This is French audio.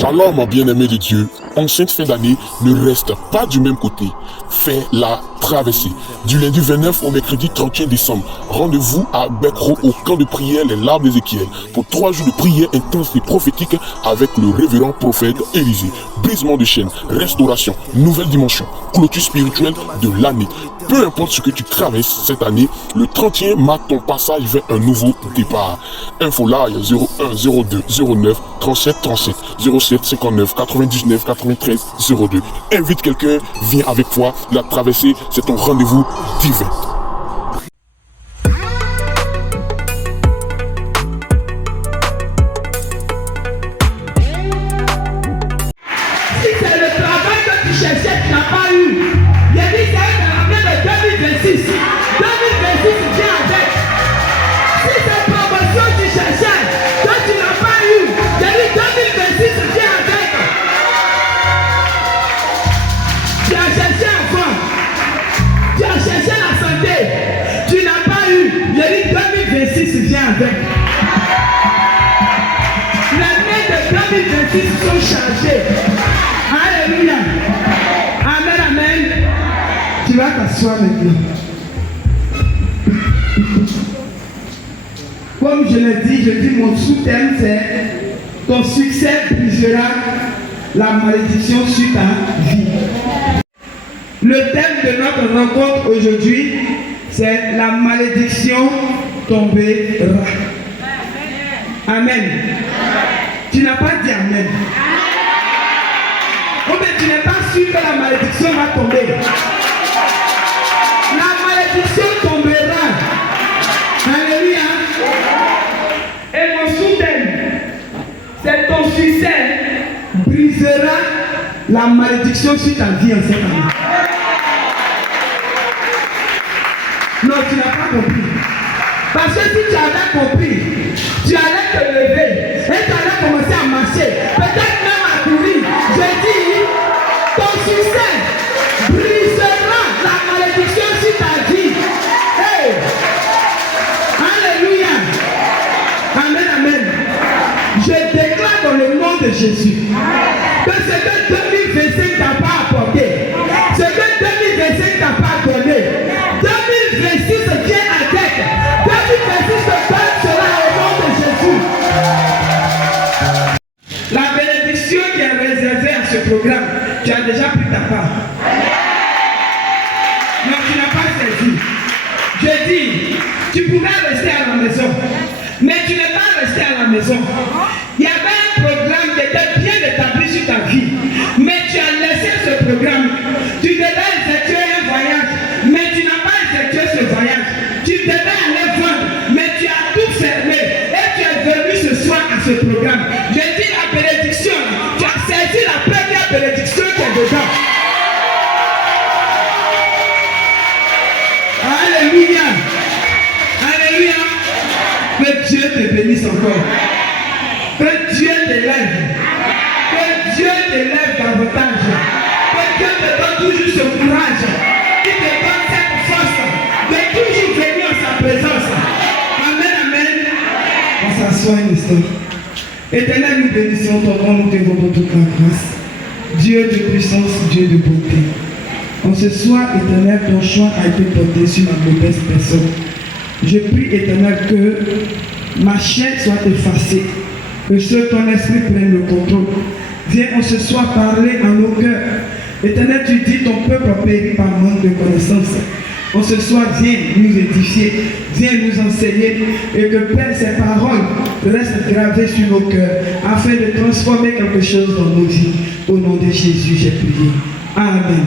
Shalom, mon bien-aimé de Dieu. En cette fin d'année, ne reste pas du même côté. Fais la traversée. Du lundi 29 au mercredi 31 décembre. Rendez-vous à Bekro au camp de prière Les Larmes d'Ézéchiel pour 3 jours de prière intense et prophétique avec le révérend prophète Élisée. Brisement de chaînes, restauration, nouvelle dimension, clôture spirituelle de l'année. Peu importe ce que tu traverses cette année, le 31 marque ton passage vers un nouveau départ. Info live 01 02 09 37 37 07 59 99 93 02. Invite quelqu'un, viens avec toi. La traversée, c'est ton rendez-vous divin. Si c'est le travail que tu cherchais, tu n'as pas eu. Il a dit c'est un travail de 2026. 2026 vient avec. Si c'est promotion que tu cherchais, que tu n'as pas eu, il a dit 2026 vient avec. Tu as cherché avant. Tu as cherché la santé. Tu n'as pas eu. Il a dit 2026 vient avec. Les mains de 2026 sont chargées. Alléluia. Amen, amen. Tu vas t'asseoir maintenant. Comme je l'ai dit, mon sous-thème c'est ton succès brisera la malédiction sur ta vie. Le thème de notre rencontre aujourd'hui, c'est la malédiction tombera. Amen. Tu n'as pas dit amen. Oh, mais tu n'es pas sûr que la malédiction va tomber. La malédiction tombera. Alléluia. Et mon sous-thème, c'est ton succès brisera la malédiction sur ta vie en cette année. Non, tu n'as pas compris. Parce que si tu avais compris, tu allais te lever et tu allais commencer à marcher. Peut-être même à courir. Je dis, ton succès brisera la malédiction sur ta vie. Hey! Alléluia! Amen, amen. Je déclare dans le nom de Jésus que ce que 2025 t'a pas apporté, ce que 2025 t'a pas donné, 2026 vient avec. 2026 sera au nom de Jésus. La bénédiction qui est réservée à ce programme, tu as déjà pris ta part. Non, tu n'as pas saisi. Je dis, tu pouvais rester à la maison, mais tu n'es pas resté à la maison. Il y avait un programme qui était bien établi sur ta vie, mais tu as laissé ce programme. Tu devais effectuer un voyage, mais tu n'as pas effectué ce voyage. Tu devais aller vendre, mais tu as tout fermé et tu es venu ce soir à ce programme. Je dis la bénédiction, tu as saisi la première bénédiction qui est dedans. Alléluia. Alléluia. Que Dieu te bénisse encore. Que Dieu t'élève. Que Dieu t'élève davantage. Que Dieu te donne toujours ce courage. Qu'il te donne cette force de toujours venir en sa présence. Amen, amen. On s'assoit un instant. Éternel, nous bénissons ton nom, nous te rendons toute la grâce. Dieu de puissance, Dieu de bonté. En ce soir, éternel, ton choix a été porté sur ma modeste personne. Je prie, éternel, que ma chaîne soit effacée, que seul ton esprit prenne le contrôle. Viens en ce soir parler à nos cœurs. Éternel, tu dis ton peuple a péri par manque de connaissance. En ce soir, viens nous édifier, viens nous enseigner et que Père, ces paroles restent gravées sur nos cœurs afin de transformer quelque chose dans nos vies. Au nom de Jésus, j'ai prié. Amen.